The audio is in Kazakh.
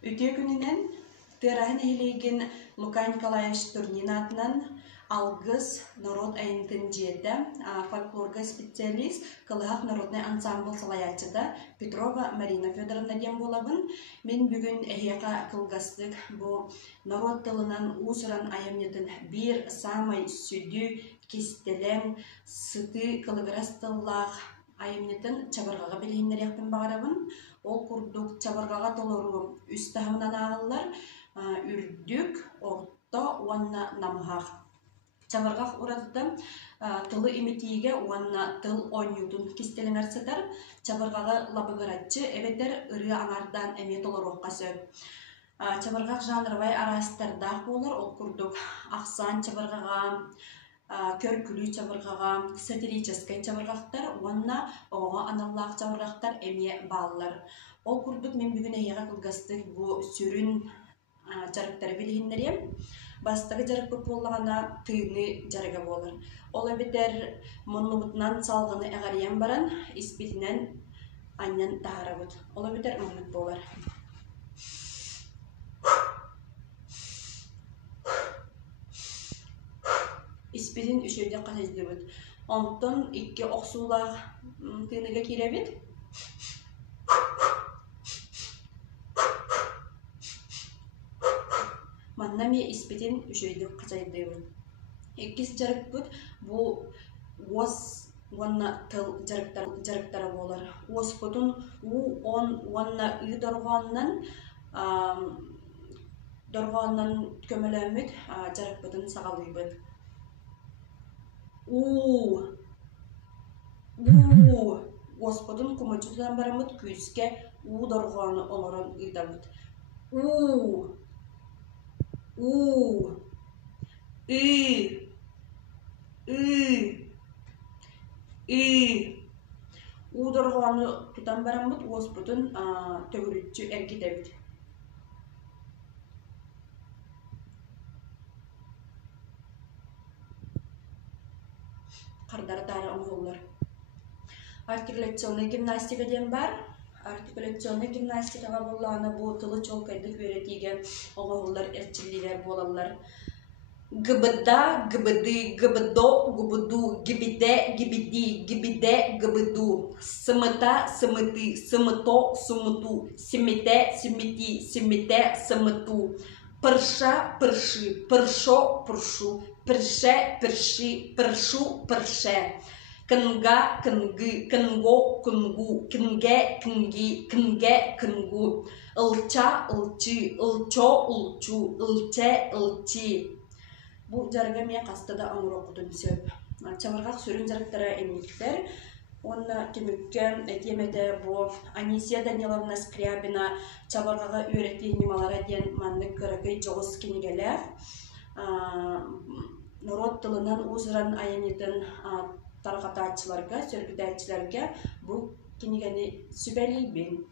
Үтө күнінен тырахын эхилеген Лука Николаевич Турнин атынан алгыс народ айынтын жеді фольклорга специалист кылыхак народный ансамбль салаячыда Петрова Марина Федоровна дем болабын. Мен бүгін эхияка кылгастык бу народ тылынан усыран айымнетін бир самай сүдү кистелен сыты кылыгырастыллах айымнетін чабыргаға билейіннер яқпын бағарабын. Ол курдук чабыргаға толору үстахымынан ағылар үрдүк, орто, уанна намхақ. Чабыргақ уратыда тылы иметиге уанна тыл ойнютун кистелен арсатар, чабыргаға лабыгаратчы эбетер ыры аңардан эме толоруққа сөп. Чабыргақ жанрвай арастардақ болыр, ол курдук ақсан чабыргаға, көркүлүү чабыргаға, сатирический чабыргақтар, уанна оға аналлақ чабыргақтар эме баллар. Ол курдук мен бүгін эйеға кылгастык бу сүрүн жарыктары билигиннерем. Бастагы жарык көп боллагана тыыны жарыга болар. Ол эбетер моннубутунан салгыны эгариян баран, испитинен аньян таарабыт. Ол эбетер моннут болар. Испитин үшөйден касайдыбыт. Онтон икки оксуулах тыыныга киребит. Маннами испитин үшөйден касайдыбыт. Иккис жарык бут, бу уос уанна тыл жарыктары болар. Уос бутун он уанна үй дорғаннан көмөлөмүт жарык бутун сагалыйбыт. Господун кумачудан барамыт күйіске дорғаны олорон ыйдабыт. Дорғаны тутан барамыт Господун төгүрүтчү эргидебит. Кардары тары оңғолар. Артикуляционный гимнастика дем бар. Артикуляционный гимнастикаға болағына бұл тылы чолкайды көретиген оңғолар әрчілдер болалар. Гыбыда, гыбыды, гыбыдо, гыбыду, гибиде, гибиди, гибиде, гыбыду. Сымыта, сымыты, сымыто, сымыту. Симите, симити, симите, сымыту. Пырша, пырши, пыршо, пыршу. Пырше, пырши, пыршу, пырше. Кынга, кынгы, кынго, кынгу, кынге, кынги, кынге, кынгу. Ылча, ылчы, ылчо, ылчу, ылче, ылчи. Бу жарыга мен кастада аңыр окутун сөп. Чабыргак сүрүн жарыктары эмниктер. Онна түмүккө этемете бу Анисия Даниловна Скрябина чабыргага үйрөткен немалара ден манны кыракый жогус кинигелер. Народ тылынан узыран айынетін тарқатачыларға, сөргідәтчілерге бұл кенегені сүбәлейбен.